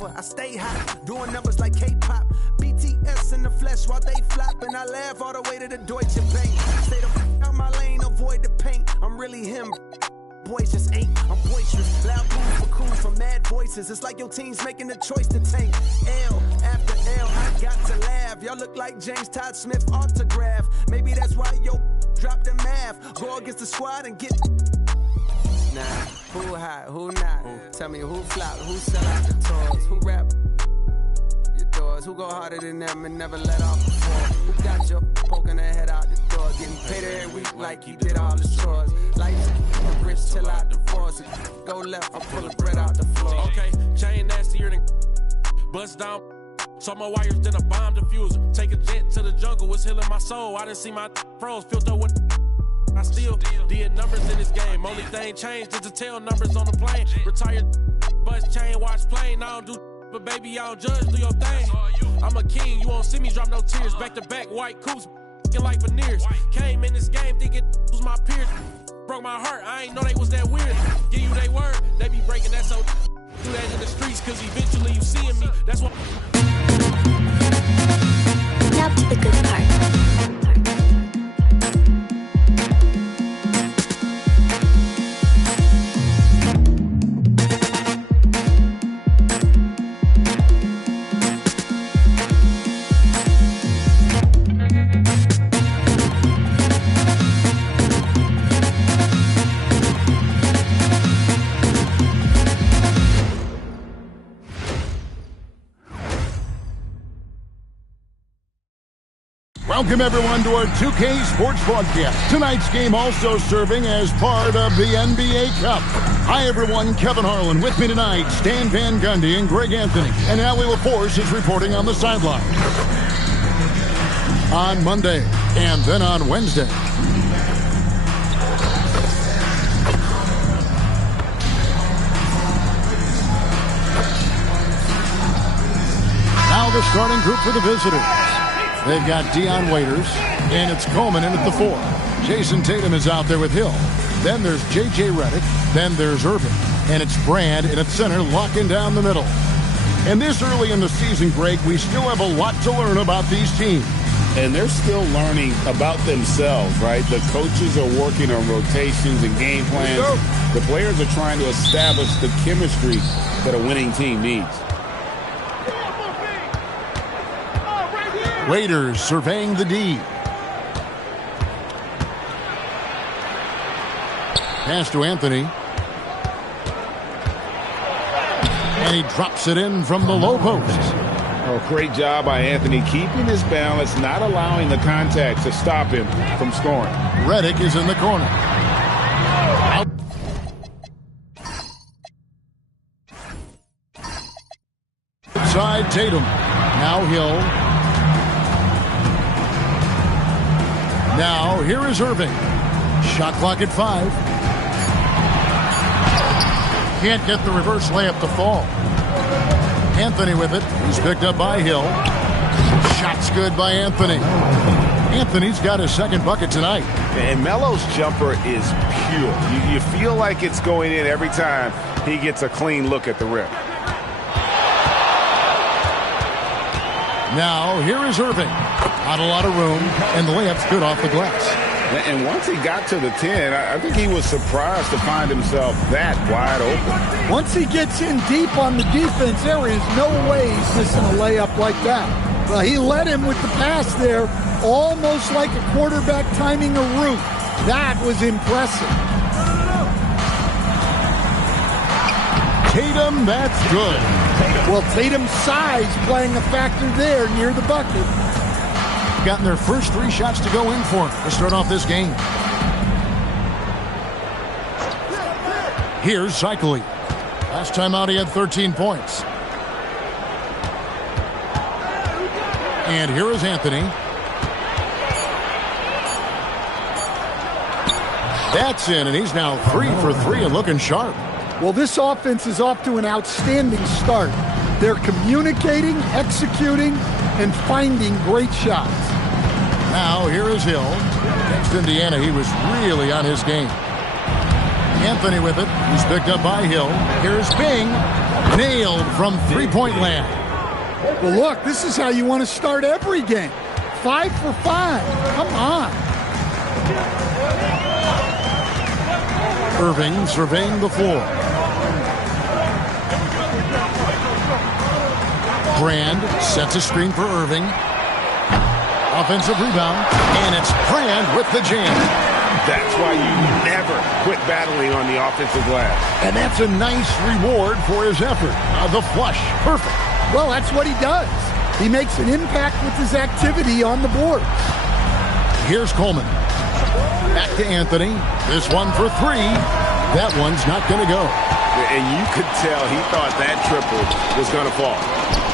rapper, I stay hot, doing numbers like K-pop. BTS in the flesh while they flop, and I laugh all the way to the Deutsche Bank. Stay the f*** out my lane, avoid the paint. I'm really him. Boys just ain't. I'm boisterous, loud booze for cool from mad voices. It's like your team's making the choice to tank. L after L, I got to laugh. Y'all look like James Todd Smith autograph. Maybe that's why yo dropped the math. Go against the squad and get. Nah, who hot, who not? Tell me who flop, who sell out the tours, who rap your doors, who go harder than them and never let off before. Who got your poking their head out the door, getting paid every week like you did all the chores. Life's rich till I divorce. Go left, I'm pulling bread out the floor. Okay, chain nastier than bust down. So more wires than a bomb diffuser. Take a jet to the jungle, it's healing my soul. I didn't see my froze filter with. I still did numbers in this game. Only thing changed is the tail numbers on the plane. Retired bus chain, watch plane. I don't do, but baby, I don't judge, do your thing. I'm a king, you won't see me drop no tears. Back to back, white coops, like veneers. Came in this game thinking was my peers. Broke my heart, I ain't know they was that weird. Give you they word, they be breaking that, so do that in the streets, cause eventually you seeing me. That's what. Now to the good part. Welcome, everyone, to our 2K Sports Broadcast. Tonight's game also serving as part of the NBA Cup. Hi, everyone. Kevin Harlan with me tonight, Stan Van Gundy and Greg Anthony. And Allie LaForce is reporting on the sideline. On Monday and then on Wednesday. Now the starting group for the visitors. They've got Dion Waiters, and it's Coleman in at the 4. Jason Tatum is out there with Hill. Then there's J.J. Redick. Then there's Irving. And it's Brand in at center, locking down the middle. And this early in the season, Greg, we still have a lot to learn about these teams. And they're still learning about themselves, right? The coaches are working on rotations and game plans. The players are trying to establish the chemistry that a winning team needs. Waiters surveying the D. Pass to Anthony. And he drops it in from the low post. Oh, great job by Anthony keeping his balance, not allowing the contact to stop him from scoring. Redick is in the corner. Out. Inside Tatum. Now Hill. Now, here is Irving. Shot clock at 5. Can't get the reverse layup to fall. Anthony with it. He's picked up by Hill. Shot's good by Anthony. Anthony's got his second bucket tonight. And Melo's jumper is pure. You feel like it's going in every time he gets a clean look at the rim. Now, here is Irving. Not a lot of room, and the layup's good off the glass. And once he got to the 10, I think he was surprised to find himself that wide open. Once he gets in deep on the defense, there is no way he's missing a layup like that. Well, he led him with the pass there, almost like a quarterback timing a route. That was impressive. Tatum, that's good. Well, Tatum's size playing a factor there near the bucket. Gotten their first 3 shots to go in for him to start off this game. Here's Cycli. Last time out he had 13 points. And here is Anthony. That's in, and he's now 3 for 3 and looking sharp. Well, this offense is off to an outstanding start. They're communicating, executing, and finding great shots. Now, here is Hill. Against Indiana, he was really on his game. Anthony with it. He's picked up by Hill. Here's Bing. Nailed from three-point land. Well, look, this is how you want to start every game. 5 for 5. Come on. Irving surveying the floor. Brand sets a screen for Irving. Offensive rebound, and it's Brand with the jam. That's why you never quit battling on the offensive glass. And that's a nice reward for his effort. The flush, perfect. Well, that's what he does. He makes an impact with his activity on the board. Here's Coleman. Back to Anthony. This one for three. That one's not going to go. And you could tell he thought that triple was going to fall.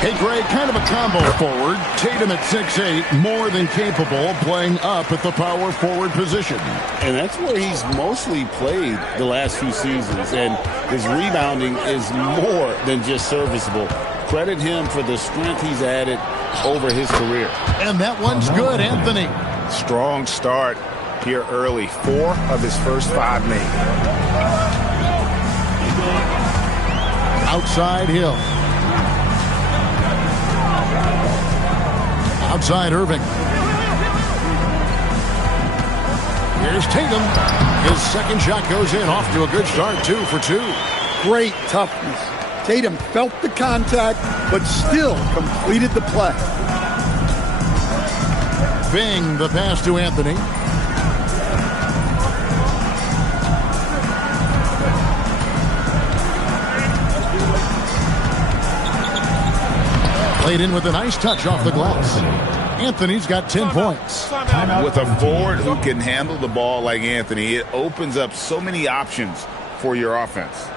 Hey, Greg, kind of a combo forward. Tatum at 6'8", more than capable of playing up at the power forward position. And that's where he's mostly played the last few seasons. And his rebounding is more than just serviceable. Credit him for the strength he's added over his career. And that one's good, Anthony. Strong start here early. 4 of his first 5 made. Outside Hill. Outside Irving. Here's Tatum. His second shot goes in. Off to a good start. 2 for 2. Great toughness. Tatum felt the contact, but still completed the play. Bing, the pass to Anthony. Played in with a nice touch off the glass. Anthony's got 10 points. With a forward who can handle the ball like Anthony, it opens up so many options for your offense.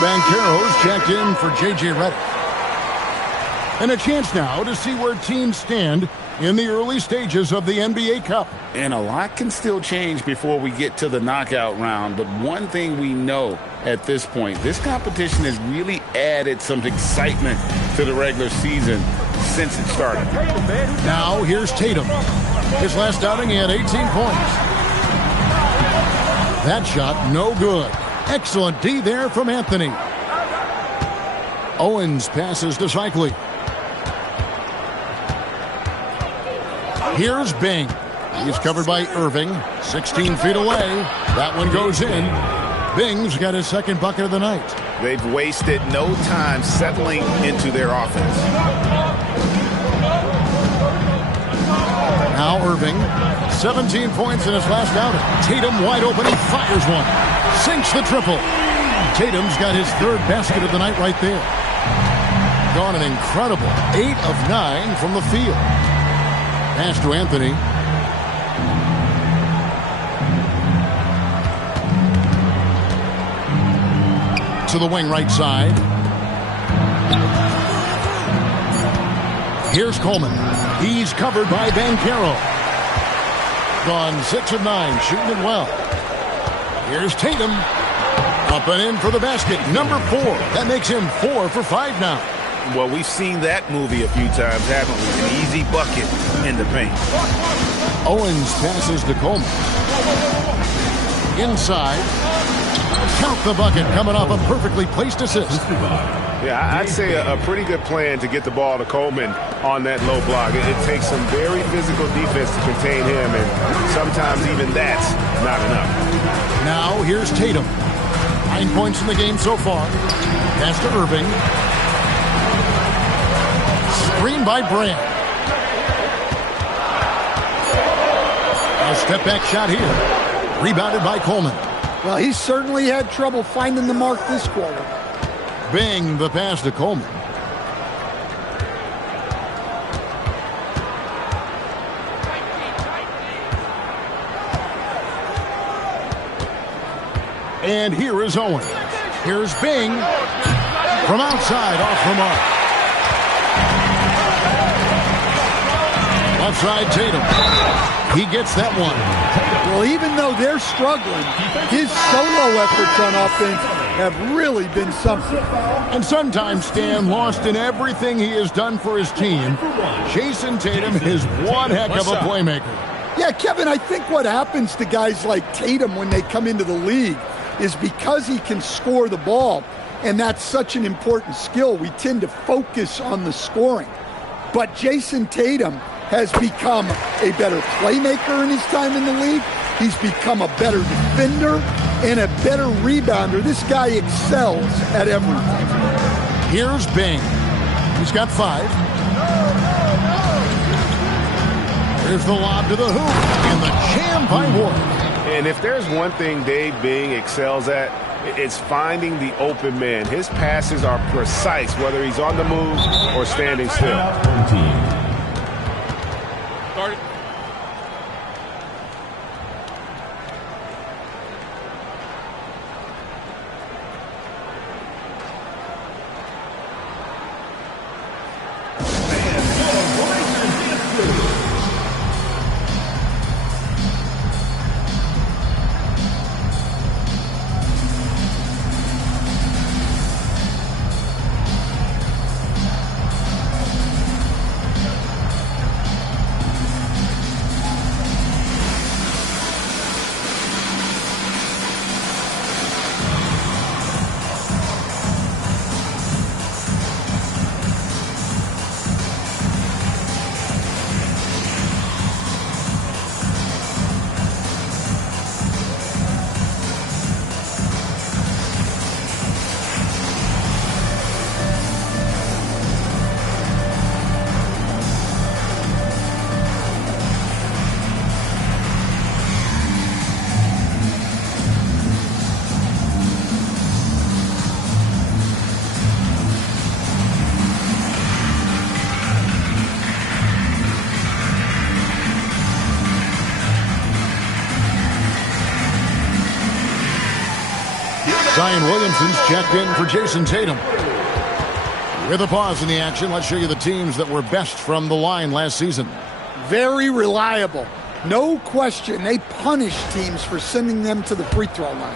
Banchero's checked in for J.J. Redick. And a chance now to see where teams stand in the early stages of the NBA Cup. And a lot can still change before we get to the knockout round. But one thing we know at this point, this competition has really added some excitement to the regular season since it started. Now here's Tatum. His last outing, he had 18 points. That shot, no good. Excellent D there from Anthony. Owens passes to Cycli. Here's Bing. He's covered by Irving. 16 feet away. That one goes in. Bing's got his second bucket of the night. They've wasted no time settling into their offense. Now Irving. 17 points in his last outing. Tatum wide open. He fires one. Sinks the triple. Tatum's got his third basket of the night right there. Gone an incredible 8 of 9 from the field. Pass to Anthony. To the wing right side. Here's Coleman. He's covered by Banchero. Gone 6 of 9, shooting it well. Here's Tatum. Up and in for the basket. Number 4. That makes him 4 for 5 now. Well, we've seen that movie a few times, haven't we? An easy bucket in the paint. Owens passes to Coleman. Inside. Count the bucket coming off a perfectly placed assist. Yeah, I'd say a pretty good plan to get the ball to Coleman on that low block. It takes some very physical defense to contain him, and sometimes even that's not enough. Now here's Tatum. 9 points in the game so far. Pass to Irving. Screen by Brand. A step-back shot here. Rebounded by Coleman. Well, he certainly had trouble finding the mark this quarter. Bing the pass to Coleman. And here is Owen. Here's Bing. From outside, off the mark. Left side, Tatum. He gets that one. Well, even though they're struggling, his solo efforts on offense have really been something. And sometimes, Stan, lost in everything he has done for his team, Jason Tatum is one heck of a playmaker. Yeah, Kevin, I think what happens to guys like Tatum when they come into the league is because he can score the ball, and that's such an important skill, we tend to focus on the scoring. But Jason Tatum has become a better playmaker in his time in the league. He's become a better defender and a better rebounder. This guy excels at everything. Here's Bing. He's got 5. Here's the lob to the hoop, and the jam by Ward. And if there's one thing Dave Bing excels at, it's finding the open man. His passes are precise, whether he's on the move or standing still. Started. Zion Williamson's checked in for Jason Tatum. With a pause in the action, let's show you the teams that were best from the line last season. Very reliable. No question, they punish teams for sending them to the free throw line.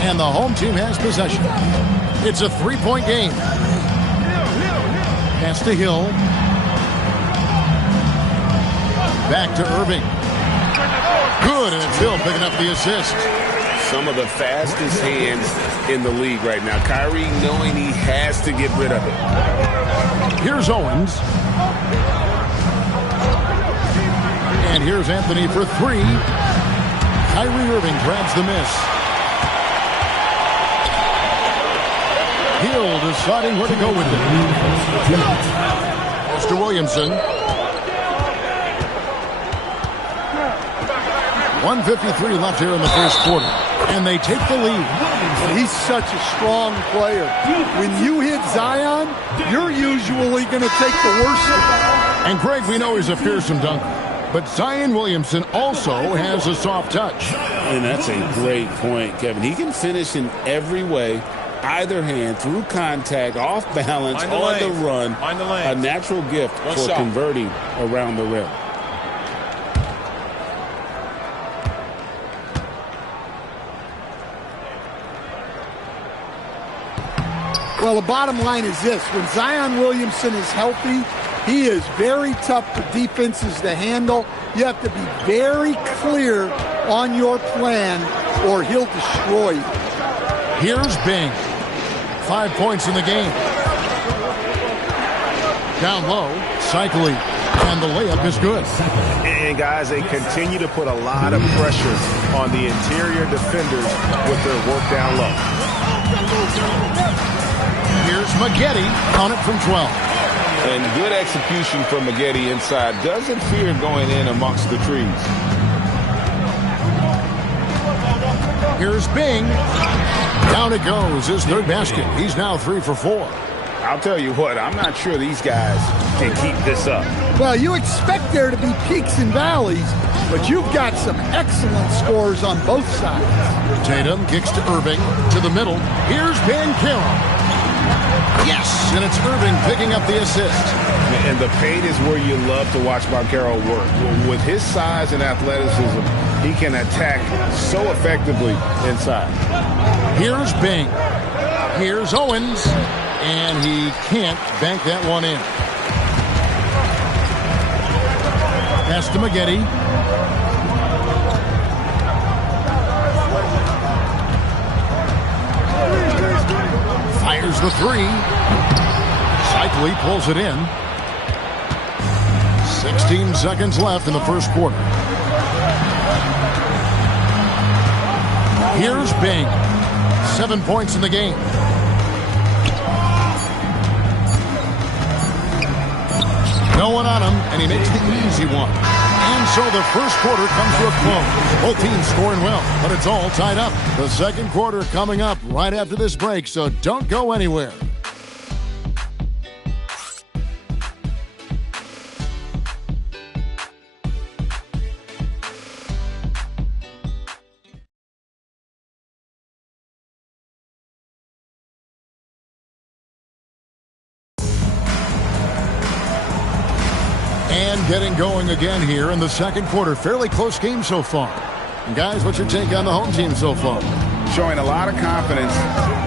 And the home team has possession. It's a 3-point game. Pass to Hill. Back to Irving. Good, and it's Hill picking up the assist. Some of the fastest hands in the league right now. Kyrie knowing he has to get rid of it. Here's Owens. And here's Anthony for 3. Kyrie Irving grabs the miss. Hill deciding where to go with it. Mr. Williamson. 1:53 left here in the first quarter. And they take the lead. He's such a strong player. When you hit Zion, you're usually going to take the worst of it. And Greg, we know he's a fearsome dunker. But Zion Williamson also has a soft touch. And that's a great point, Kevin. He can finish in every way. Either hand, through contact, off balance, on the run. A natural gift for converting around the rim. Well, the bottom line is this. When Zion Williamson is healthy, he is very tough for defenses to handle. You have to be very clear on your plan or he'll destroy you. Here's Bing. 5 points in the game. Down low, cycling, and the layup is good. And guys, they continue to put a lot of pressure on the interior defenders with their work down low. Here's Maggette on it from 12. And good execution from Maggette inside. Doesn't fear going in amongst the trees. Here's Bing. Down it goes, his third basket. He's now 3 for 4. I'll tell you what, I'm not sure these guys can keep this up. Well, you expect there to be peaks and valleys, but you've got some excellent scores on both sides. Tatum kicks to Irving, to the middle. Here's Banchero. Yes, and it's Irving picking up the assist. And the paint is where you love to watch Banchero work. With his size and athleticism, he can attack so effectively inside. Here's Bing. Here's Owens. And he can't bank that one in. Pass to Maggette. Fires the three. Cycli pulls it in. 16 seconds left in the first quarter. Here's Bing. 7 points in the game. No one on him, and he makes the easy one. And so the first quarter comes to a close. Both teams scoring well, but it's all tied up. The second quarter coming up right after this break, so don't go anywhere. And getting going again here in the second quarter. Fairly close game so far. And guys, what's your take on the home team so far? Showing a lot of confidence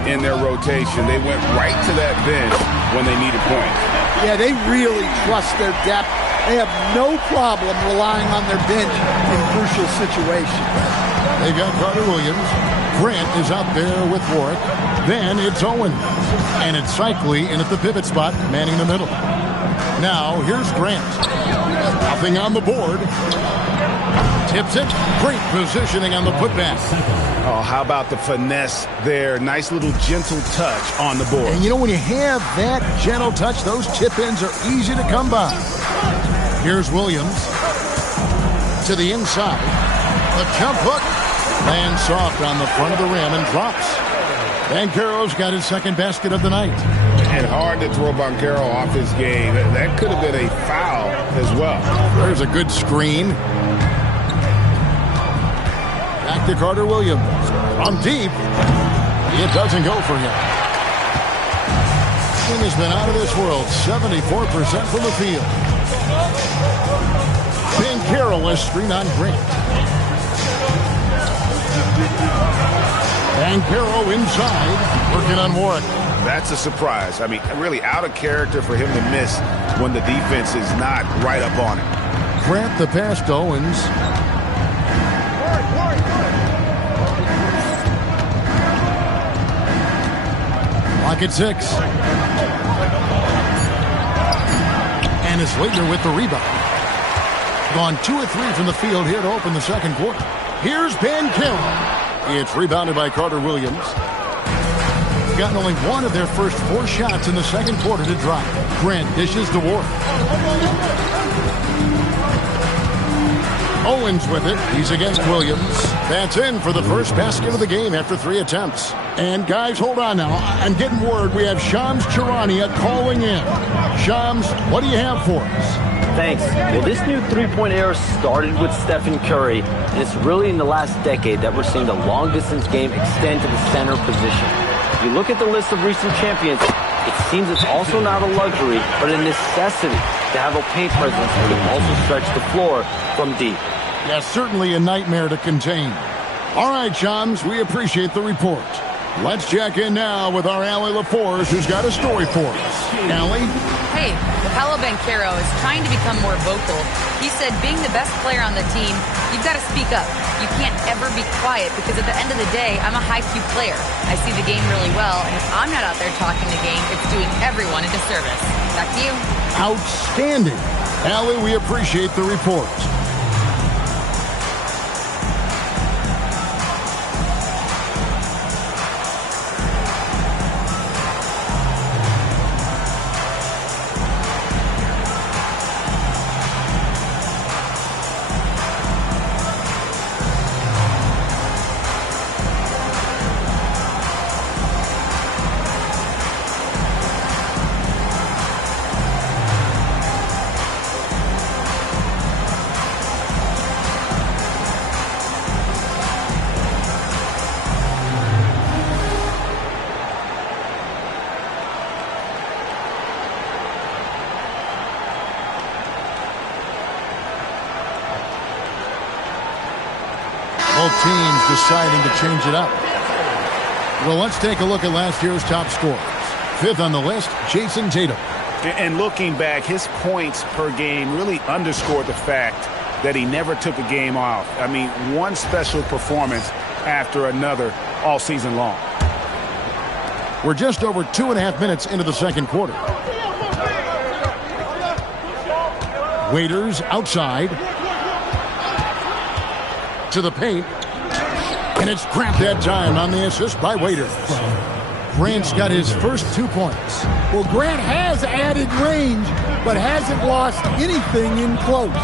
in their rotation. They went right to that bench when they needed points. Yeah, they really trust their depth. They have no problem relying on their bench in crucial situations. They've got Carter Williams. Grant is out there with Warwick. Then it's Owen. And it's Cycli in at the pivot spot, manning the middle. Now, here's Grant. Nothing on the board. Tips it. Great positioning on the putback. Oh, how about the finesse there? Nice little gentle touch on the board. And you know, when you have that gentle touch, those chip-ins are easy to come by. Here's Williams. To the inside. A jump hook. Lands soft on the front of the rim and drops. Banchero's got his second basket of the night. And hard to throw Banchero off his game. That could have been a foul as well. There's a good screen. Back to Carter Williams. From deep. It doesn't go for him. He has been out of this world. 74% from the field. Banchero has screen on Grant. Banchero inside. Working on Warwick. That's a surprise. I mean, really out of character for him to miss when the defense is not right up on him. Grant the pass to Owens. Clock at 6. And it's Leitner with the rebound. Gone 2 of 3 from the field here to open the second quarter. Here's Banchero. It's rebounded by Carter Williams. Gotten only one of their first 4 shots in the second quarter to drop. Grant dishes to Ward. Owens with it. He's against Williams. That's in for the first basket of the game after 3 attempts. And guys, hold on now. I'm getting word we have Shams Charania calling in. Shams, what do you have for us? Thanks. Well, this new three-point era started with Stephen Curry, and it's really in the last decade that we're seeing the long-distance game extend to the center position. If you look at the list of recent champions, it seems it's also not a luxury, but a necessity to have a paint presence that can also stretch the floor from deep. Yeah, certainly a nightmare to contain. All right, Shams, we appreciate the report. Let's check in now with our Allie LaForce, who's got a story for us. Allie? Hey, Paolo Banchero is trying to become more vocal. He said being the best player on the team, you've got to speak up. You can't ever be quiet because at the end of the day, I'm a high-Q player. I see the game really well, and if I'm not out there talking the game, it's doing everyone a disservice. Back to you. Outstanding. Allie, we appreciate the report. Both teams deciding to change it up. Well, let's take a look at last year's top scorers. Fifth on the list, Jason Tatum. And looking back, his points per game really underscored the fact that he never took a game off. I mean, one special performance after another all season long. We're just over 2.5 minutes into the second quarter. Waiters outside. To the paint. And it's cramped that time on the assist by Waiters. Grant's got his first 2 points. Well, Grant has added range, but hasn't lost anything in close.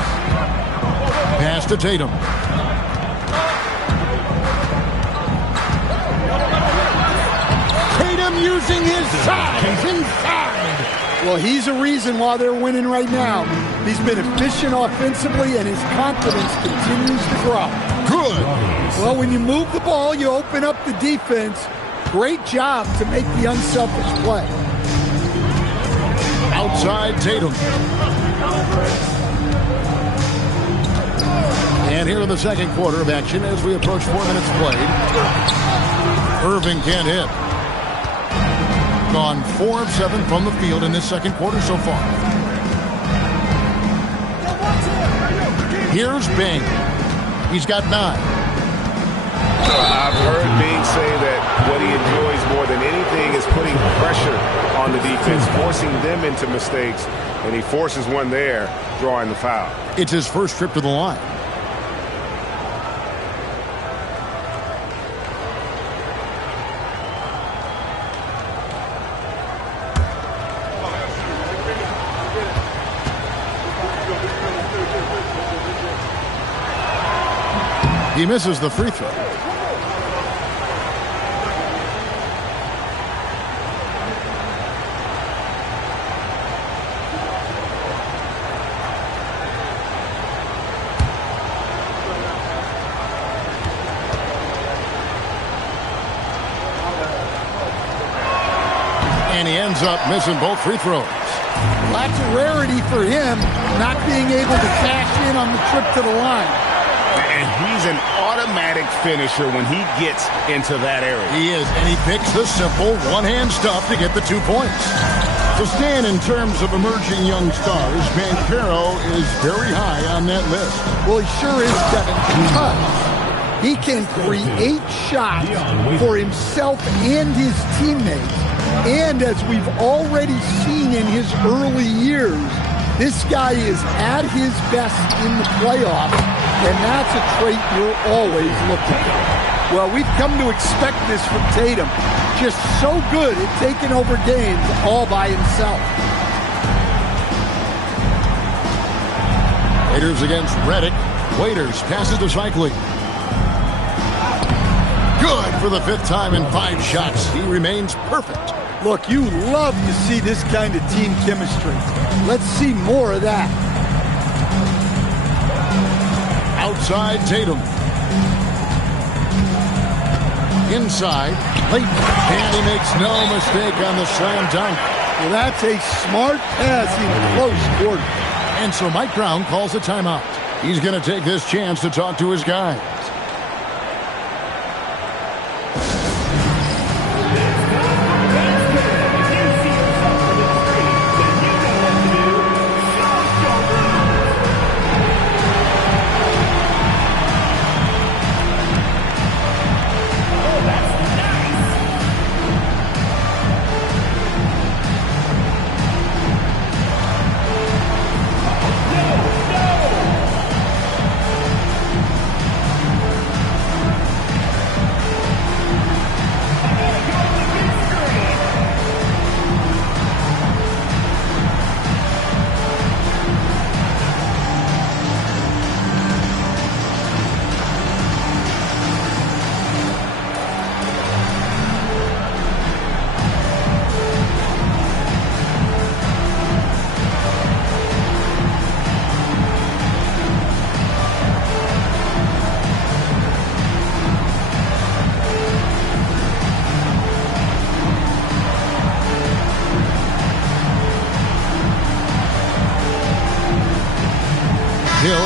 Pass to Tatum. Tatum using his size inside. Well, he's a reason why they're winning right now. He's been efficient offensively, and his confidence continues to grow. Good. Well, when you move the ball, you open up the defense. Great job to make the unselfish play. Outside Tatum. And here in the second quarter of action as we approach 4 minutes played. Irving can't hit. Gone 4 of 7 from the field in this second quarter so far. Here's Bing. He's got 9. I've heard Bing say that what he enjoys more than anything is putting pressure on the defense, forcing them into mistakes, and he forces one there, drawing the foul. It's his first trip to the line. He misses the free throw. And he ends up missing both free throws. That's a rarity for him, not being able to cash in on the trip to the line. And he's an automatic finisher when he gets into that area. He is, and he picks the simple one-hand stuff to get the 2 points. So Stan, in terms of emerging young stars, Banchero is very high on that list. Well, he sure is, Kevin, because he can create shots for himself and his teammates. And as we've already seen in his early years, this guy is at his best in the playoffs, and that's a trait you're always looking for. Well, we've come to expect this from Tatum. Just so good at taking over games all by himself. Waiters against Redick. Waiters passes to Cycling. Good for the 5th time in 5 shots. He remains perfect. Look, you love to see this kind of team chemistry. Let's see more of that. Outside Tatum. Inside. And he makes no mistake on the slam dunk. Well, that's a smart pass in a close quarter. And so Mike Brown calls a timeout. He's going to take this chance to talk to his guys.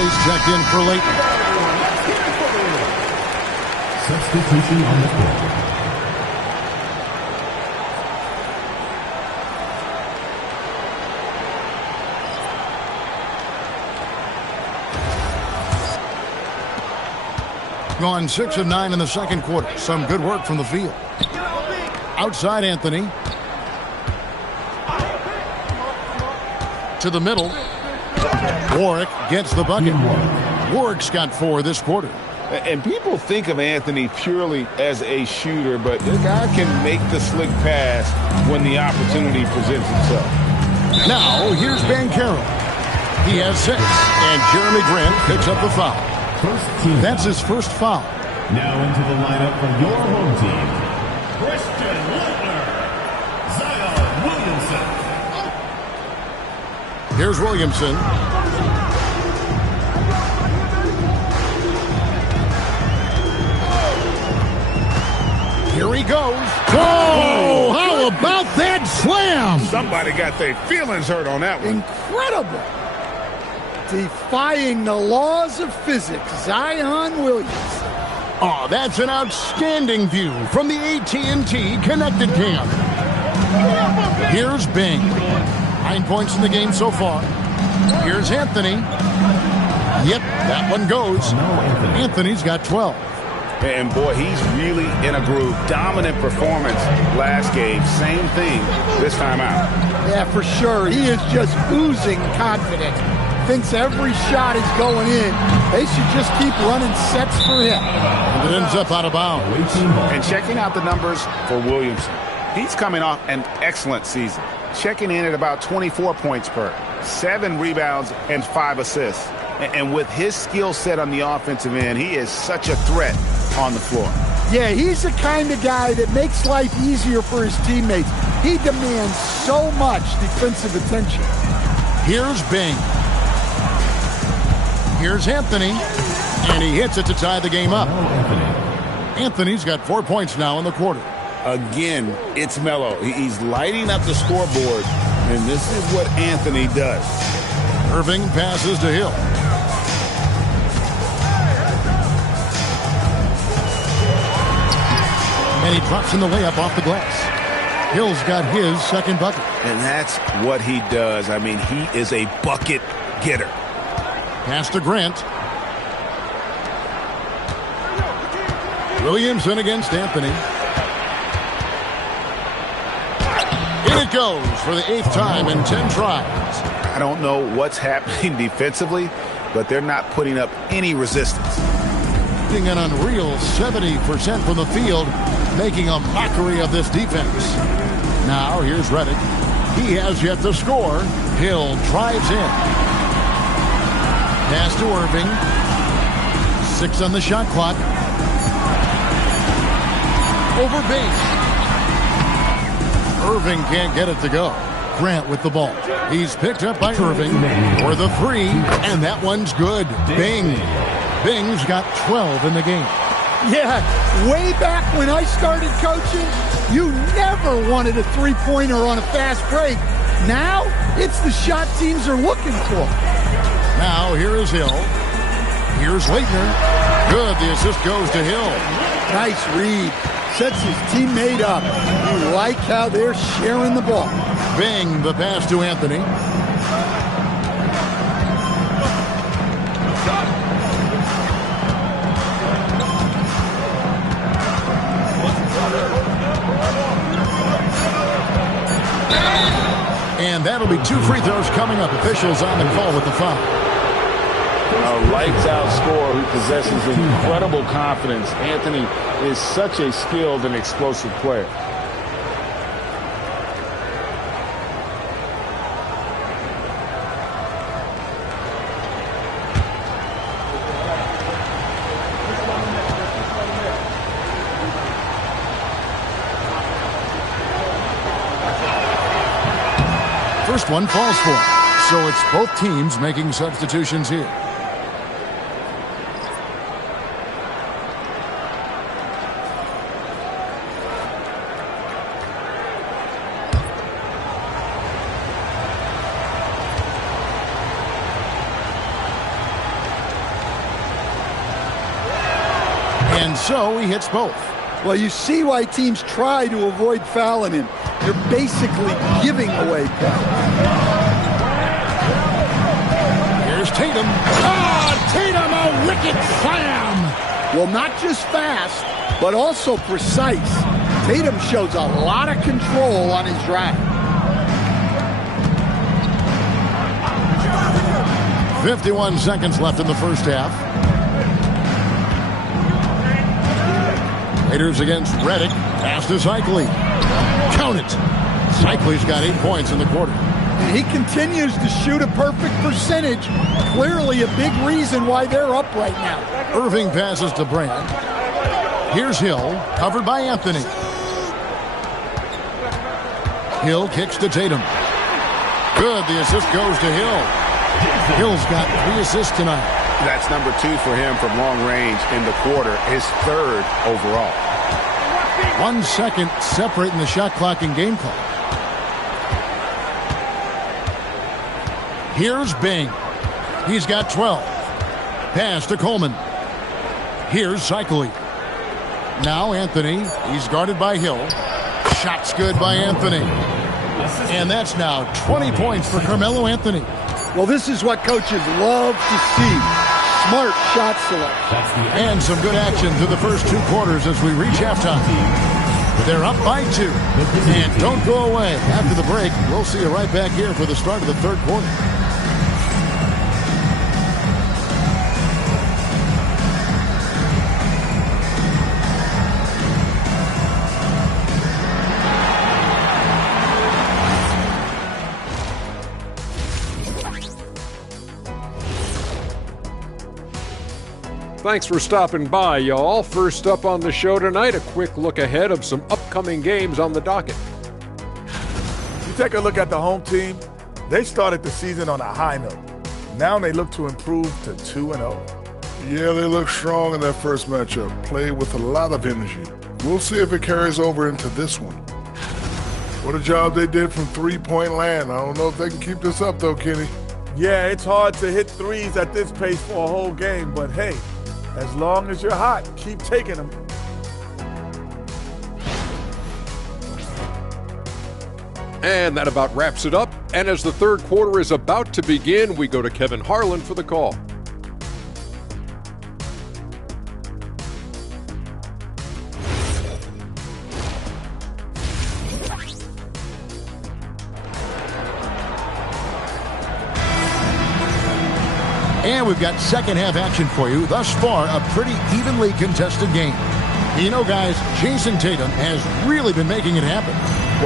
He's checked in for Leighton. Substitution on the court. Gone 6 of 9 in the second quarter. Some good work from the field. Outside Anthony. To the middle. Warwick gets the bucket. Warwick's got 4 this quarter. And people think of Anthony purely as a shooter, but the guy can make the slick pass when the opportunity presents itself. Now, here's Banchero. He has 6, and Jeremy Grant picks up the foul. That's his first foul. Now into the lineup for your home team, Christian Leitner, Zion Williamson. Here's Williamson. Here he goes. Whoa! How about that slam? Somebody got their feelings hurt on that one. Incredible. Defying the laws of physics, Zion Williamson. Oh, that's an outstanding view from the AT&T Connected Cam. Here's Bing. 9 points in the game so far. Here's Anthony. Yep, that one goes. Anthony's got 12. And boy, he's really in a groove. Dominant performance last game. Same thing this time out. Yeah, for sure. He is just oozing confidence. Thinks every shot is going in. They should just keep running sets for him. And it ends up out of bounds. And checking out the numbers for Williamson. He's coming off an excellent season. Checking in at about 24 points per, 7 rebounds, and 5 assists. And with his skill set on the offensive end, he is such a threat on the floor. Yeah, he's the kind of guy that makes life easier for his teammates. He demands so much defensive attention. Here's Bing. Here's Anthony. And he hits it to tie the game up. Anthony's got 4 points now in the quarter. Again, it's Melo. He's lighting up the scoreboard, and this is what Anthony does. Irving passes to Hill. And he drops in the layup off the glass. Hill's got his second bucket. And that's what he does. I mean, he is a bucket getter. Pass to Grant. Williamson against Anthony. In it goes for the 8th time in 10 tries. I don't know what's happening defensively, but they're not putting up any resistance. An unreal 70% from the field, making a mockery of this defense. Now here's Redick. He has yet to score. Hill drives in. Pass to Irving. 6 on the shot clock. Over base. Irving can't get it to go. Grant with the ball. He's picked up by Irving for the 3, and that one's good. Bing. Bing's got 12 in the game. Yeah, way back when I started coaching, you never wanted a three-pointer on a fast break. Now, it's the shot teams are looking for. Now, here is Hill. Here's Leitner. Good, the assist goes to Hill. Nice read. Sets his teammate up. You like how they're sharing the ball. Bing, the pass to Anthony. And that'll be 2 free throws coming up. Officials on the call with the foul. A lights-out scorer who possesses incredible confidence. Anthony is such a skilled and explosive player. First one falls for him. So it's both teams making substitutions here. so he hits both. Well, you see why teams try to avoid fouling him. You're basically giving away points. Here's Tatum. Tatum, a wicked slam! Well, not just fast, but also precise. Tatum shows a lot of control on his drive. 51 seconds left in the first half. Raiders against Redick. Pass to Cycli. Count it. Cycli's got 8 points in the quarter. And he continues to shoot a perfect percentage. Clearly a big reason why they're up right now. Irving passes to Brand. Here's Hill, covered by Anthony. Hill kicks to Tatum. Good, the assist goes to Hill. Hill's got 3 assists tonight. That's number 2 for him from long range in the quarter, his 3rd overall. 1 second separating the shot clock and game clock. Here's Bing. He's got 12. Pass to Coleman. Here's Cycli. Now Anthony. He's guarded by Hill. Shot's good by Anthony. And that's now 20 points for Carmelo Anthony. Well, this is what coaches love to see. Smart shot selection. And some good action through the first 2 quarters as we reach halftime. They're up by 2. And don't go away. After the break, we'll see you right back here for the start of the 3rd quarter. Thanks for stopping by, y'all. First up on the show tonight, a quick look ahead of some upcoming games on the docket. You take a look at the home team, they started the season on a high note. Now they look to improve to 2-0. Yeah, they look strong in that first matchup, played with a lot of energy. We'll see if it carries over into this one. What a job they did from three-point land. I don't know if they can keep this up, though, Kenny. Yeah, it's hard to hit threes at this pace for a whole game, but hey, as long as you're hot, keep taking them. And that about wraps it up. And as the 3rd quarter is about to begin, we go to Kevin Harlan for the call. And we've got second half action for you. Thus far, a pretty evenly contested game. You know, guys, Jason Tatum has really been making it happen.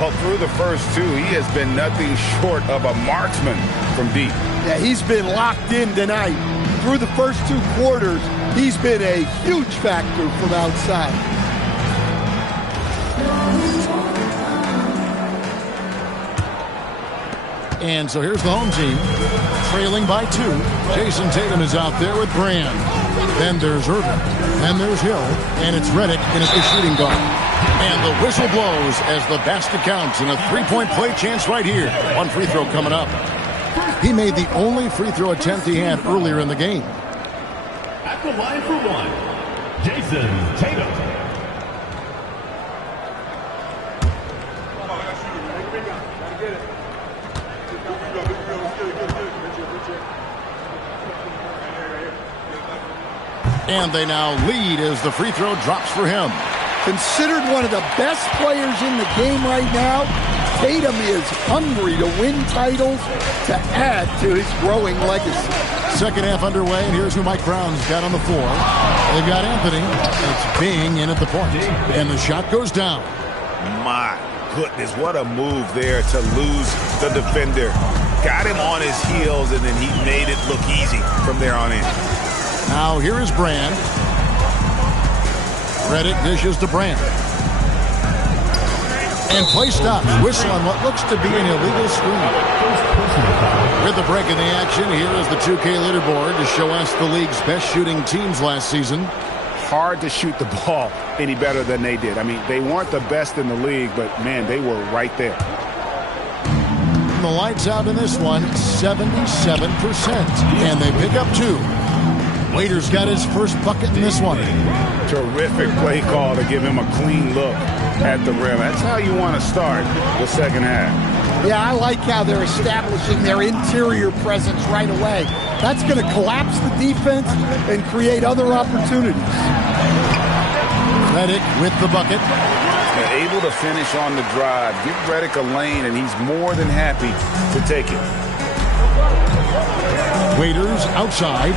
Well, through the first 2, he has been nothing short of a marksman from deep. Yeah, he's been locked in tonight. Through the first 2 quarters, he's been a huge factor from outside. And so here's the home team, trailing by 2. Jason Tatum is out there with Brand. Then there's Irving. Then there's Hill. And it's Redick in at the shooting guard. And the whistle blows as the basket counts and a 3-point play chance right here. 1 free throw coming up. He made the only free throw attempt he had earlier in the game. At the line for 1, Jason Tatum. And they now lead as the free throw drops for him. Considered one of the best players in the game right now, Tatum is hungry to win titles to add to his growing legacy. Second half underway, and here's who Mike Brown's got on the floor. They've got Anthony. It's Bing in at the point. And the shot goes down. My goodness, what a move there to lose the defender. Got him on his heels, and then he made it look easy from there on in. Now here is Brand. Redick dishes to Brand. And play stops. Whistle on what looks to be an illegal screen. With the break in the action, here is the 2K leaderboard to show us the league's best shooting teams last season. Hard to shoot the ball any better than they did. I mean, they weren't the best in the league, but, man, they were right there. The lights out in this one, 77%. And they pick up 2. Waiters got his first bucket in this one. Terrific play call to give him a clean look at the rim. That's how you want to start the second half. Yeah, I like how they're establishing their interior presence right away. That's going to collapse the defense and create other opportunities. Redick with the bucket. They're able to finish on the drive. Give Redick a lane, and he's more than happy to take it. Waiters outside.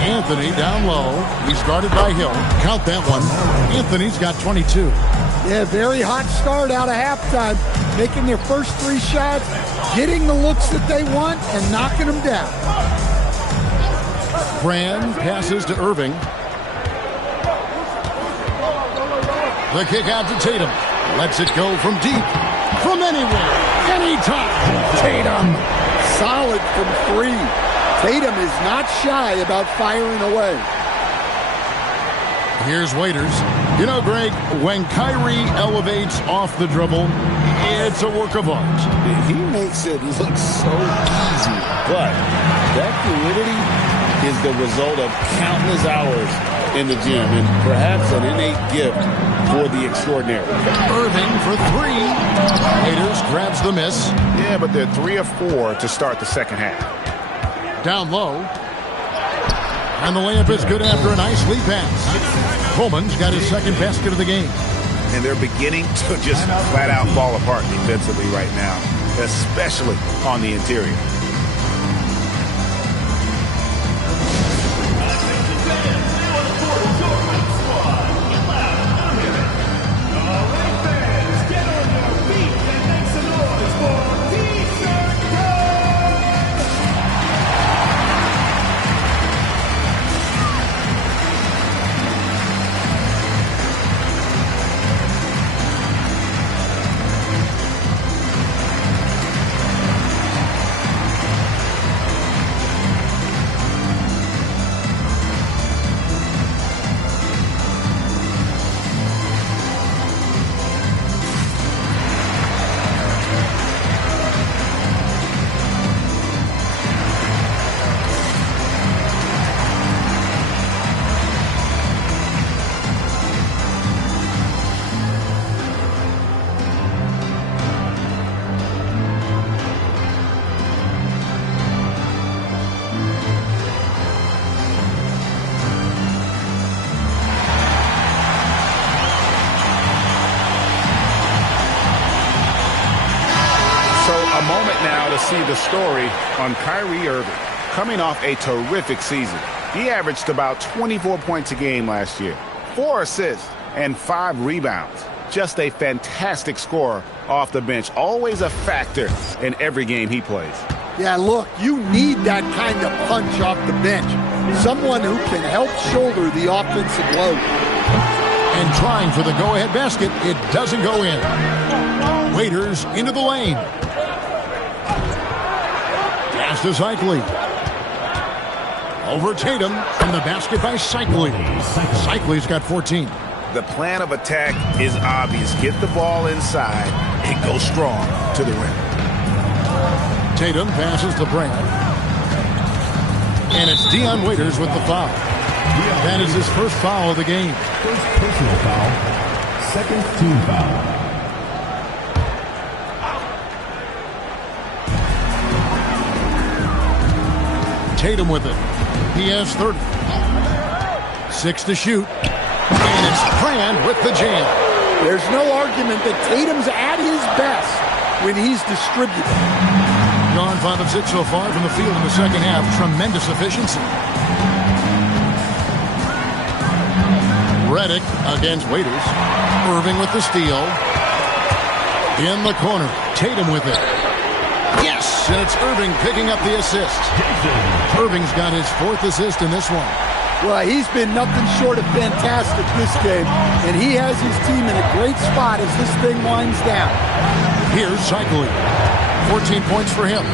Anthony down low. He's guarded by Hill. Count that one. Anthony's got 22. Yeah, very hot start out of halftime. Making their first 3 shots, getting the looks that they want, and knocking them down. Brand passes to Irving. The kick out to Tatum. Lets it go from deep. From anywhere. Anytime. Tatum. Solid from 3. Tatum is not shy about firing away. Here's Waiters. You know, Greg, when Kyrie elevates off the dribble, it's a work of art. He makes it look so easy, but that fluidity is the result of countless hours in the gym and perhaps an innate gift for the extraordinary. Irving for 3. Waiters grabs the miss. Yeah, but they're 3 of 4 to start the second half. Down low. And the layup is good after a nice lead pass. Coleman's got his second basket of the game. And they're beginning to just flat out fall apart defensively right now, especially on the interior. See the story on Kyrie Irving. Coming off a terrific season, he averaged about 24 points a game last year, 4 assists, and 5 rebounds. Just a fantastic scorer off the bench, always a factor in every game he plays. Yeah, look, you need that kind of punch off the bench. Someone who can help shoulder the offensive load. And trying for the go-ahead basket, it doesn't go in. Waiters into the lane. Pass to Cycli. Over Tatum, and the basket by Cycli. Cycli's got 14. The plan of attack is obvious. Get the ball inside and go strong to the rim. Tatum passes to Brand. And it's Dion Waiters with the foul. That is his first foul of the game. First personal foul, second team foul. Tatum with it. He has 30. 6 to shoot. And it's Brand with the jam. There's no argument that Tatum's at his best when he's distributed. Gone 5 of 6 so far from the field in the second half. Tremendous efficiency. Redick against Waiters. Irving with the steal. In the corner. Tatum with it. Yes, and it's Irving picking up the assist. Irving's got his 4th assist in this one. Well, he's been nothing short of fantastic this game, and he has his team in a great spot as this thing winds down. Here's Cycli. 14 points for him.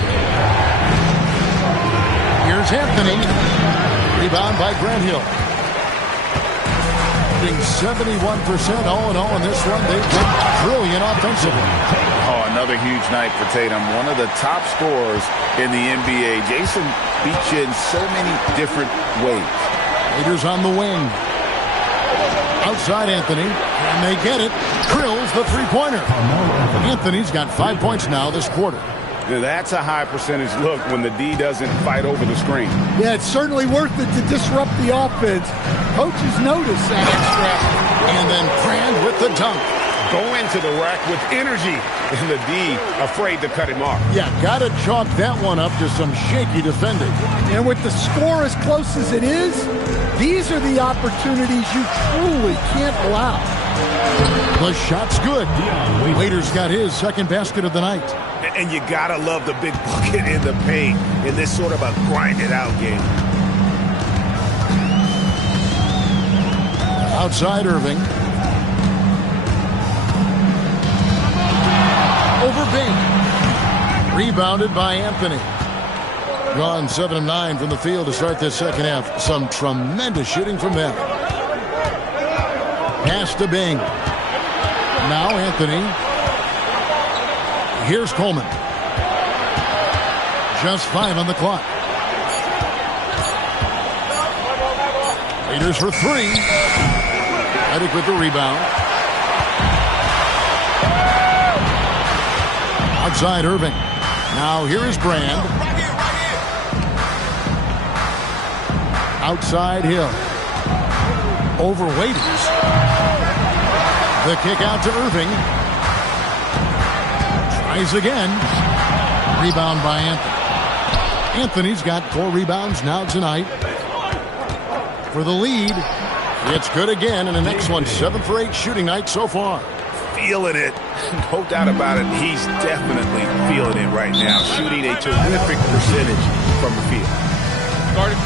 Here's Anthony. Rebound by Grant Hill. 71% all in all in this one. They've been brilliant offensively. Oh, another huge night for Tatum. One of the top scorers in the NBA. Jason beats you in so many different ways. Raiders on the wing. Outside Anthony. And they get it. Drills the three-pointer. Anthony's got 5 points now this quarter. That's a high percentage look when the D doesn't fight over the screen. Yeah, it's certainly worth it to disrupt the offense. Coaches notice that extra. And then Brand with the dunk. Go into the rack with energy. And the D afraid to cut him off. Yeah, got to chalk that one up to some shaky defending. And with the score as close as it is, these are the opportunities you truly can't allow. The shot's good. Waiters got his second basket of the night. And you gotta love the big bucket in the paint in this sort of a grinded-out game. Outside Irving. Over Bing. Rebounded by Anthony. Gone 7 of 9 from the field to start this second half. Some tremendous shooting from them. Pass to Bing. Now Anthony. Here's Coleman. Just 5 on the clock. Raiders for 3. Redick with the rebound. Outside Irving. Now here is Brand. Outside Hill. Over Waiters. The kick out to Irving. Tries again. Rebound by Anthony. Anthony's got 4 rebounds now tonight. For the lead. It's good again, and the next one 7 for 8 shooting night so far. Feeling it. No doubt about it. He's definitely feeling it right now. Shooting a terrific percentage from the field. Guarded.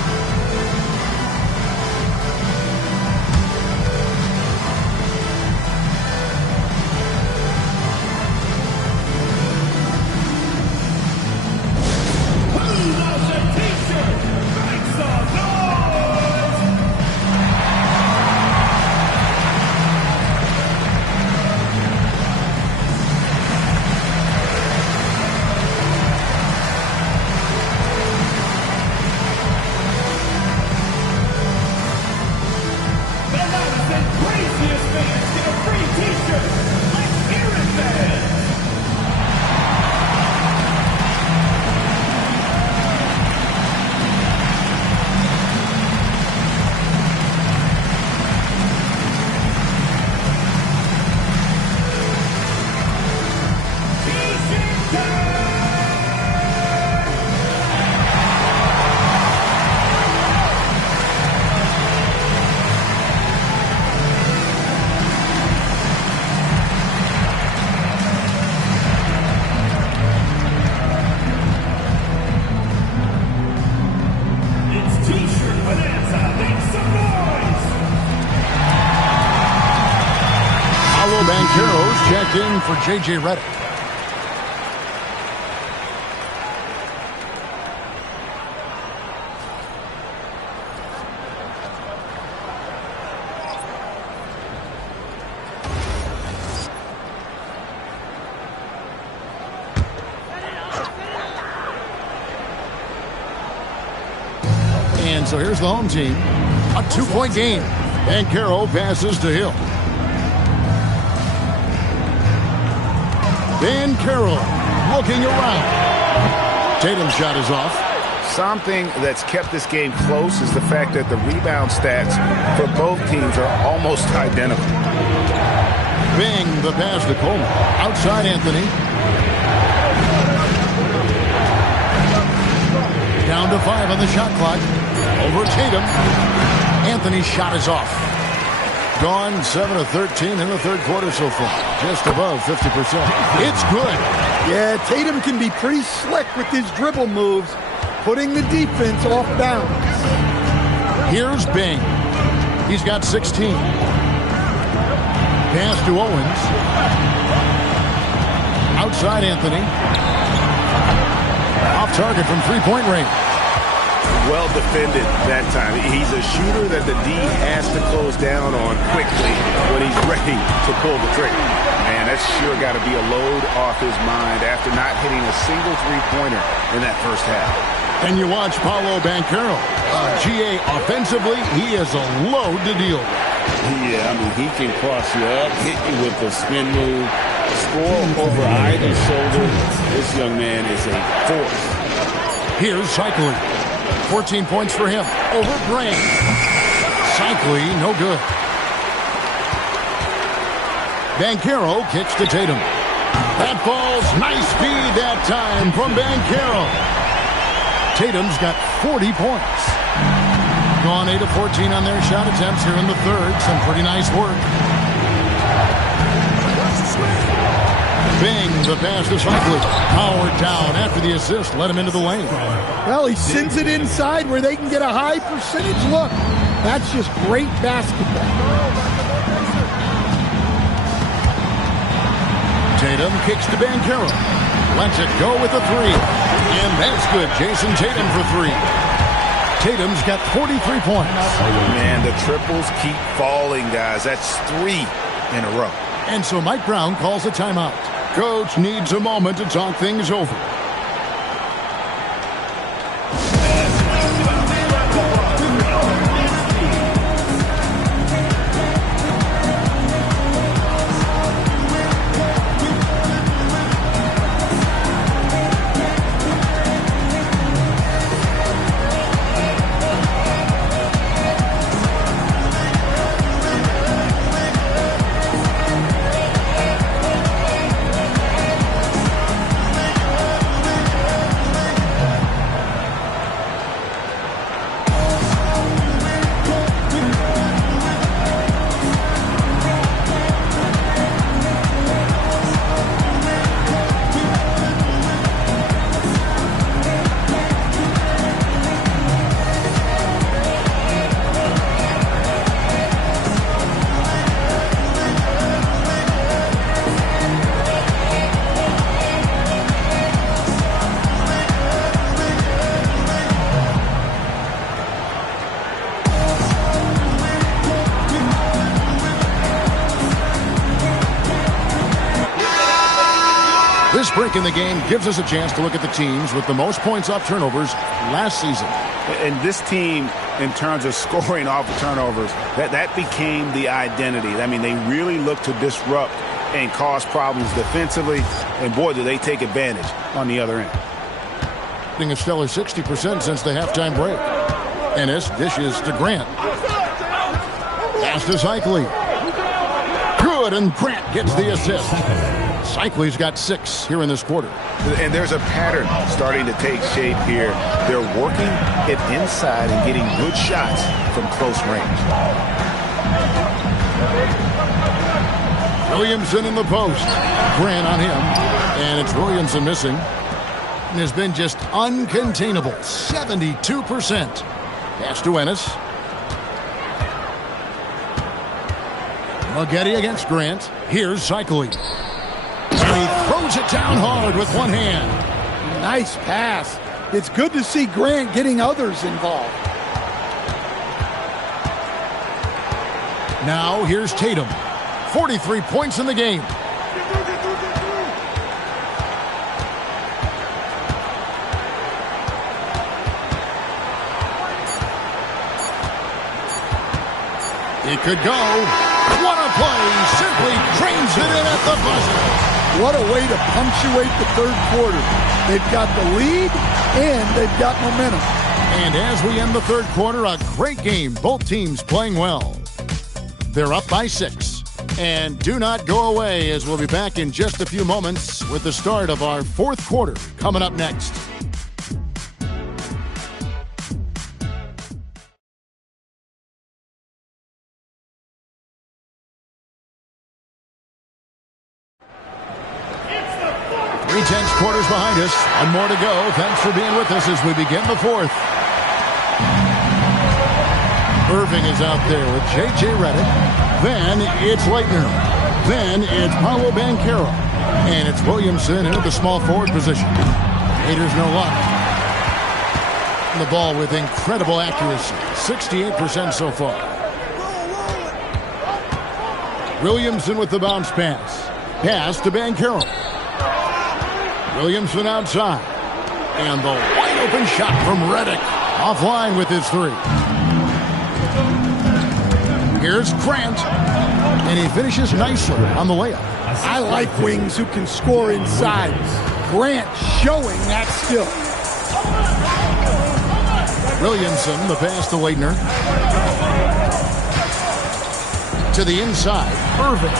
Banchero's checked in for J.J. Redick. And so here's the home team. A 2-point game. Banchero passes to Hill. Banchero looking around. Tatum's shot is off. Something that's kept this game close is the fact that the rebound stats for both teams are almost identical. Bing, the pass to Coleman. Outside Anthony. Down to 5 on the shot clock. Over Tatum. Anthony's shot is off. Gone 7 of 13 in the third quarter so far. Just above 50%. It's good. Yeah, Tatum can be pretty slick with his dribble moves, putting the defense off balance. Here's Bing. He's got 16. Pass to Owens. Outside Anthony. Off target from three-point range. Well defended that time. He's a shooter that the D has to close down on quickly when he's ready ability to pull the trigger. Man, that's sure got to be a load off his mind after not hitting a single three-pointer in that first half. And you watch Paolo Banchero. GA offensively, he is a load to deal with. Yeah, I mean, he can cross you up, hit you with the spin move, score over either shoulder. This young man is a force. Here's Cycling. 14 points for him over Grant. Cycling, no good. Banchero kicks to Tatum. That falls. Nice feed that time from Banchero. Tatum's got 40 points. Gone 8 of 14 on their shot attempts here in the third. Some pretty nice work. Bing, the pass to Cycling. Powered down after the assist. Let him into the lane. Well, he sends it inside where they can get a high percentage look. That's just great basketball. Tatum kicks to Banchero. Lets it go with a three. And that's good. Jason Tatum for three. Tatum's got 43 points. Man, the triples keep falling, guys. That's 3 in a row. And so Mike Brown calls a timeout. Coach needs a moment to talk things over. This break in the game gives us a chance to look at the teams with the most points off turnovers last season. And this team, in terms of scoring off of turnovers, that became the identity. I mean, they really looked to disrupt and cause problems defensively, and boy, do they take advantage on the other end. Being a stellar 60% since the halftime break. Ennis dishes to Grant. Pass to Cycling. Good, and Grant gets the assist. Cycling's got 6 here in this quarter. And there's a pattern starting to take shape here. They're working it inside and getting good shots from close range. Williamson in the post. Grant on him. And it's Williamson missing. And has been just uncontainable. 72%. Pass to Ennis. Maggette against Grant. Here's Cycling. And he throws it down hard with one hand. Nice pass. It's good to see Grant getting others involved. Now here's Tatum. 43 points in the game. It could go. What a play. Simply drains it in at the buzzer. What a way to punctuate the third quarter. They've got the lead and they've got momentum. And as we end the third quarter, a great game. Both teams playing well. They're up by 6. And do not go away, as we'll be back in just a few moments with the start of our fourth quarter coming up next. Tense quarters behind us. One more to go. Thanks for being with us as we begin the fourth. Irving is out there with J.J. Redick. Then it's Leitner. Then it's Paolo Banchero. And it's Williamson into the small forward position. Haters no luck. The ball with incredible accuracy. 68% so far. Williamson with the bounce pass. Pass to Banchero. Williamson outside. And the wide open shot from Reddick. Offline with his three. Here's Grant. And he finishes nicely on the layup. I like wings who can score inside. Grant showing that skill. Williamson, the pass to Leitner. To the inside, Irving.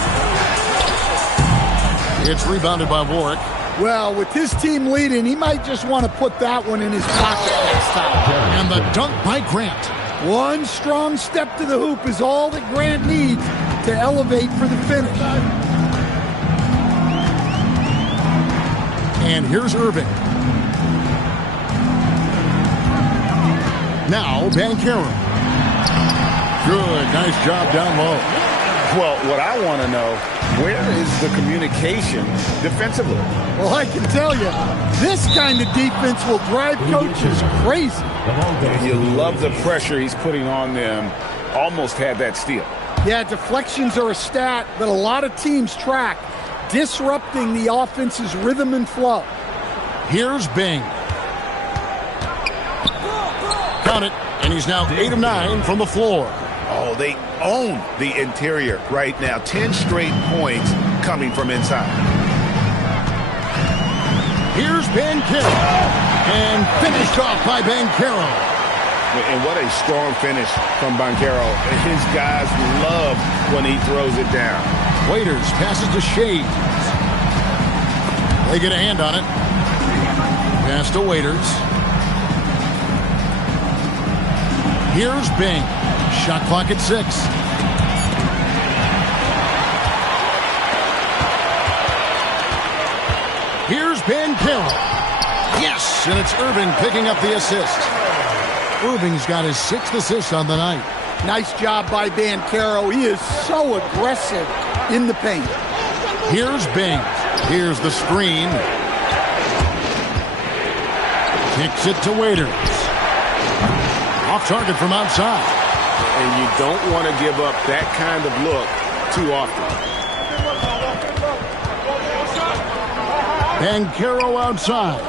It's rebounded by Warwick. Well, with his team leading, he might just want to put that one in his pocket next time. And the dunk by Grant. One strong step to the hoop is all that Grant needs to elevate for the finish. And here's Irving. Now, Banchero. Good, nice job down low. Well, what I want to know, where is the communication defensively? Well, I can tell you, this kind of defense will drive coaches crazy. You love the pressure he's putting on them. Almost had that steal. Yeah, deflections are a stat that a lot of teams track, disrupting the offense's rhythm and flow. Here's Bing. Count it, and he's now 8 of 9 from the floor. Oh, they own the interior right now. 10 straight points coming from inside. Here's Banchero. And finished off by Banchero. And what a strong finish from Banchero. His guys love when he throws it down. Waiters passes to Shades. They get a hand on it. Pass to Waiters. Here's Bing. Shot clock at 6. Here's Banchero. Yes, and it's Irving picking up the assist. Irving's got his 6th assist on the night. Nice job by Banchero. He is so aggressive in the paint. Here's Bing. Here's the screen. Kicks it to Waiters. Off target from outside. And you don't want to give up that kind of look too often. Banchero outside.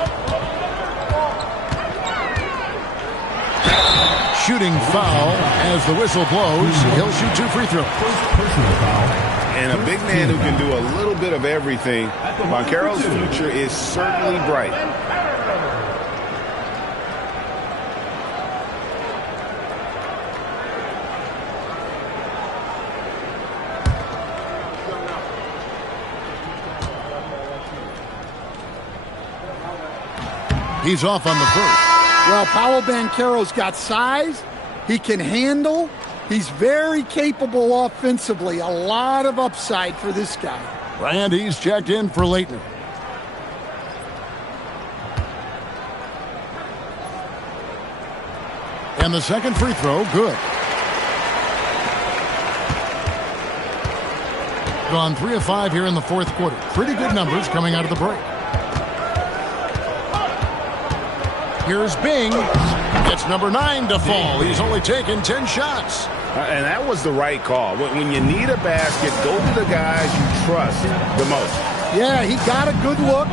Shooting foul as the whistle blows. He'll shoot 2 free throws. And a big man who can do a little bit of everything. Banchero's future is certainly bright. He's off on the first. Well, Paolo Banchero's got size. He can handle. He's very capable offensively. A lot of upside for this guy. And he's checked in for Leitner. And the second free throw, good. Gone 3 of 5 here in the fourth quarter. Pretty good numbers coming out of the break. Here's Bing. It's number 9 to fall. He's only taken 10 shots. And that was the right call. When you need a basket, go to the guys you trust the most. Yeah, he got a good look,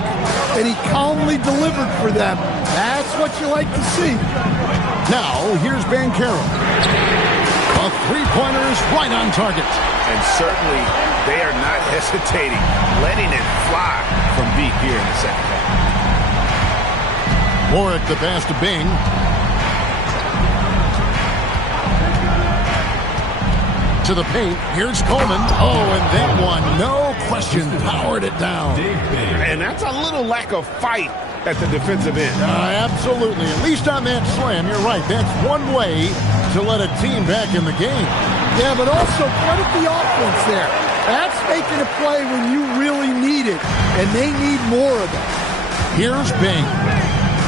and he calmly delivered for them. That's what you like to see. Now, here's Banchero. A three-pointer is right on target. And certainly, they are not hesitating, letting it fly from deep here in the second half. Warwick the pass to Bing. To the paint. Here's Coleman. Oh, and that one, no question, powered it down. And that's a little lack of fight at the defensive end. Absolutely. At least on that slam, you're right. That's one way to let a team back in the game. Yeah, but also credit the offense there. That's making a play when you really need it, and they need more of it. Here's Bing.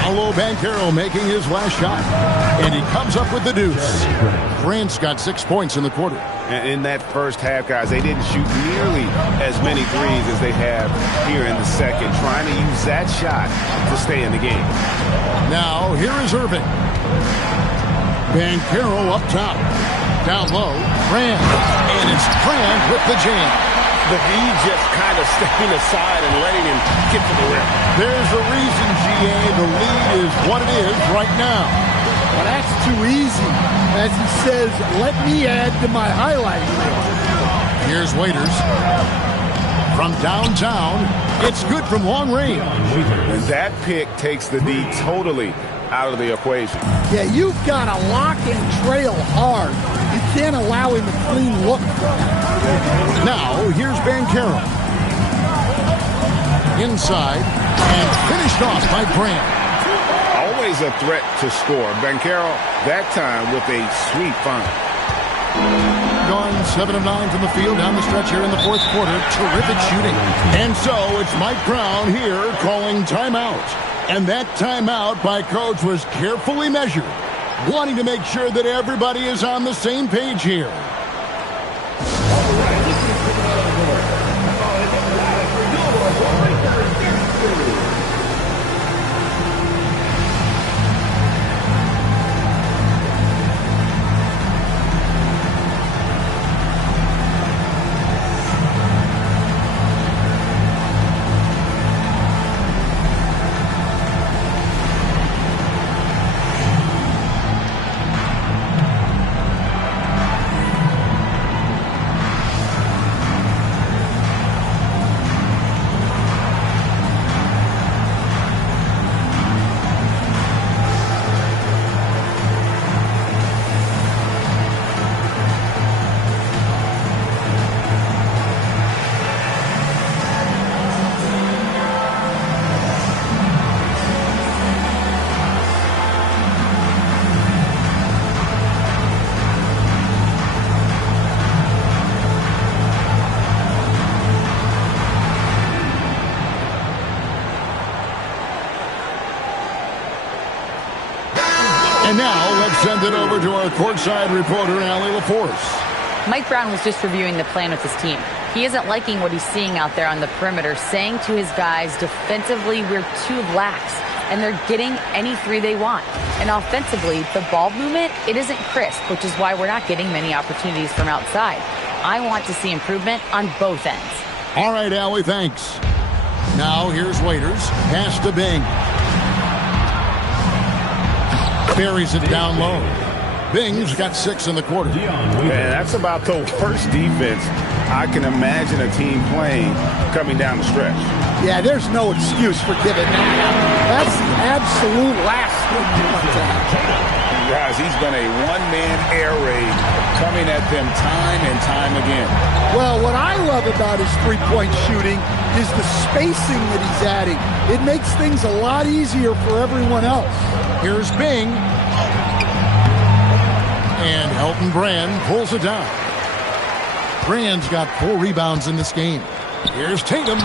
Paolo Banchero making his last shot, and he comes up with the deuce. Grant's got 6 points in the quarter. In that first half, guys, they didn't shoot nearly as many threes as they have here in the second, trying to use that shot to stay in the game. Now, here is Irving. Banchero up top. Down low, Brand. And it's Brand with the jam. The D just kind of stepping aside and letting him get to the rim. There's a reason, GA. The lead is what it is right now. Well, that's too easy. As he says, let me add to my highlight reel. Here's Waiters. From downtown, it's good from long range. And that pick takes the D totally out of the equation. Yeah, you've got to lock and trail hard. You can't allow him a clean look. Now, here's Banchero. Inside, and finished off by Brand. Always a threat to score. Banchero, that time with a sweet find. Gone 7 of 9 from the field down the stretch here in the fourth quarter. Terrific shooting. And so it's Mike Brown here calling timeout. And that timeout by coach was carefully measured, wanting to make sure that everybody is on the same page here. And now, let's send it over to our courtside reporter, Allie LaForce. Mike Brown was just reviewing the plan with his team. He isn't liking what he's seeing out there on the perimeter, saying to his guys, defensively, we're too lax, and they're getting any three they want. And offensively, the ball movement, it isn't crisp, which is why we're not getting many opportunities from outside. I want to see improvement on both ends. All right, Allie, thanks. Now, here's Waiters. Pass to Bing. Buries it down low. Bing's got 6 in the quarter. Man, that's about the worst defense I can imagine a team playing coming down the stretch. Yeah, there's no excuse for giving that up. That's the absolute last thing you want to have. Guys, he's been a one-man air raid coming at them time and time again. Well, what I love about his three-point shooting is the spacing that he's adding. It makes things a lot easier for everyone else. Here's Bing. And Elton Brand pulls it down. Brand's got 4 rebounds in this game. Here's Tatum.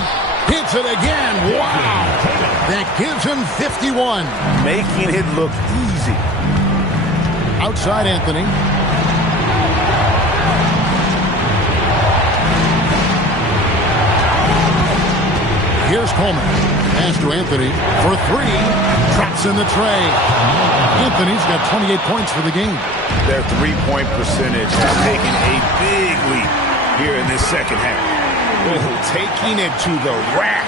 Hits it again. Wow. That gives him 51. Making it look easy. Outside Anthony. Here's Coleman. Pass to Anthony for 3. Drops in the tray. Anthony's got 28 points for the game. Their three-point percentage has taken a big leap here in this second half. Taking it to the rack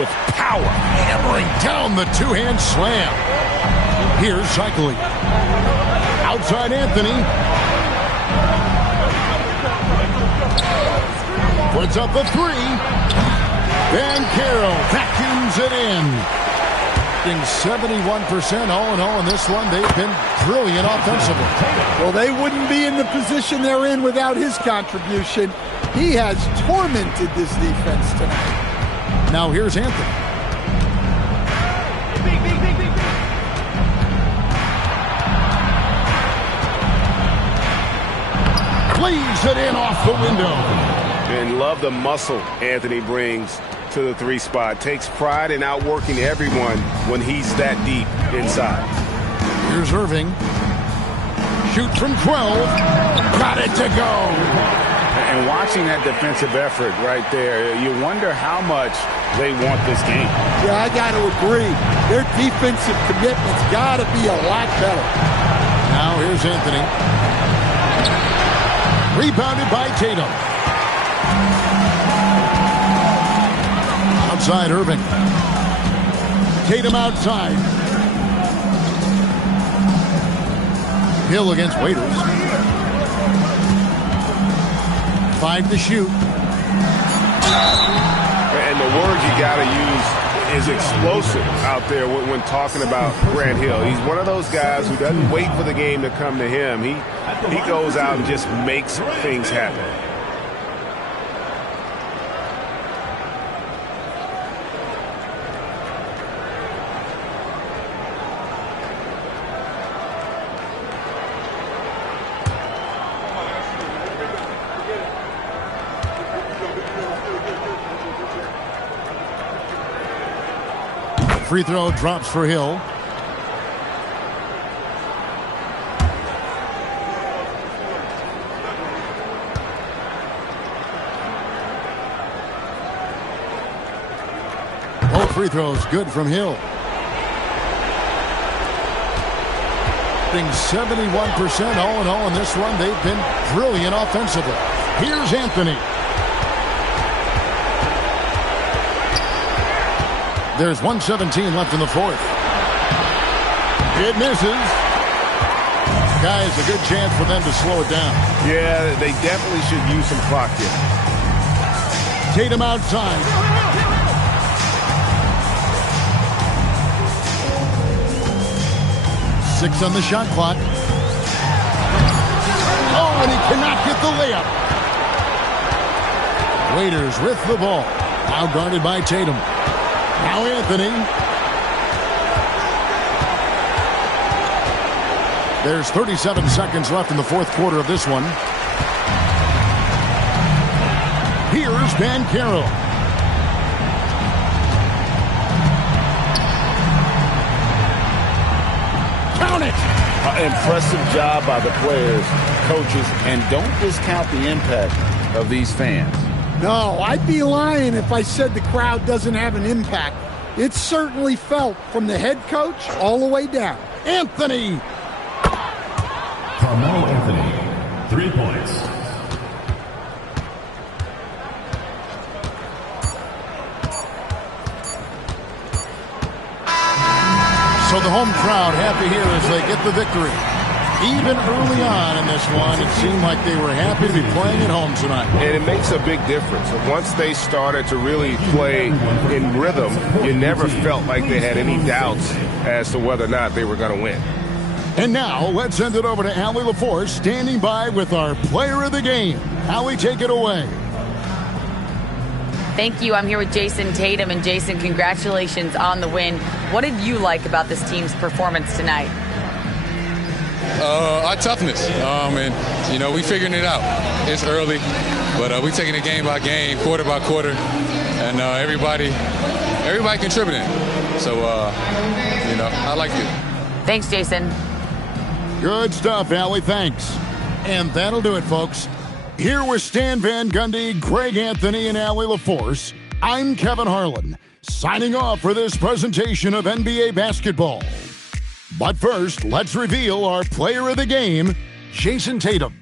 with power. Hammering down the two-hand slam. Here's Cycling. Outside Anthony. Puts up a 3. Banchero vacuums it in. 71% all in all in this one. They've been brilliant offensively. Well, they wouldn't be in the position they're in without his contribution. He has tormented this defense tonight. Now here's Anthony. Leaves it in off the window. And love the muscle Anthony brings to the 3 spot. Takes pride in outworking everyone when he's that deep inside. Here's Irving. Shoot from 12. Got it to go. And watching that defensive effort right there, you wonder how much they want this game. Yeah, I got to agree. Their defensive commitment's got to be a lot better. Now here's Anthony. Rebounded by Tatum. Outside Irving. Tatum outside. Hill against Waiters. 5 to shoot. And the word you got to use is explosive out there when talking about Grant Hill. He's one of those guys who doesn't wait for the game to come to him. He goes out and just makes things happen. Free throw drops for Hill. Both free throws good from Hill. Shooting 71% all in all in this one. They've been brilliant offensively. Here's Anthony. There's 1:17 left in the fourth. It misses. Guys, a good chance for them to slow it down. Yeah, they definitely should use some clock here. Tatum outside. Six on the shot clock. Oh, and he cannot get the layup. Waiters with the ball. Now guarded by Tatum. Now Anthony. There's 37 seconds left in the fourth quarter of this one. Here's Banchero. Count it! Impressive job by the players, coaches, and don't discount the impact of these fans. No, I'd be lying if I said the crowd doesn't have an impact. It's certainly felt from the head coach all the way down. Anthony! Carmelo Anthony, 3 points. So the home crowd happy here as they get the victory. Even early on in this one, it seemed like they were happy to be playing at home tonight. And it makes a big difference. Once they started to really play in rhythm, you never felt like they had any doubts as to whether or not they were going to win. And now, let's send it over to Allie LaForce, standing by with our player of the game. Allie, take it away. Thank you. I'm here with Jason Tatum. And Jason, congratulations on the win. What did you like about this team's performance tonight? Our toughness. And, we figuring it out. It's early, but we taking it game by game, quarter by quarter, and everybody contributing. So, I like it. Thanks, Jason. Good stuff, Allie. Thanks. And that'll do it, folks. Here with Stan Van Gundy, Greg Anthony, and Allie LaForce, I'm Kevin Harlan, signing off for this presentation of NBA basketball. But first, let's reveal our player of the game, Jason Tatum.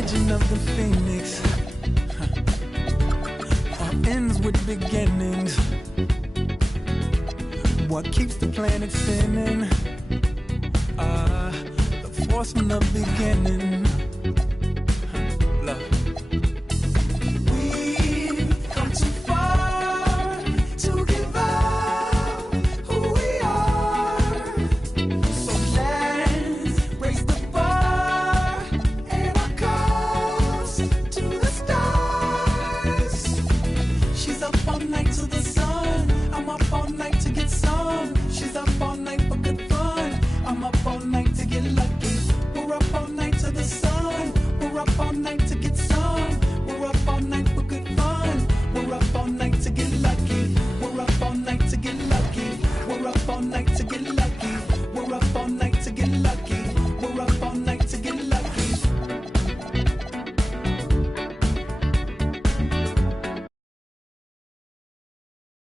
legend of the phoenix all ends with beginnings. What keeps the planet spinning? The force from the beginning.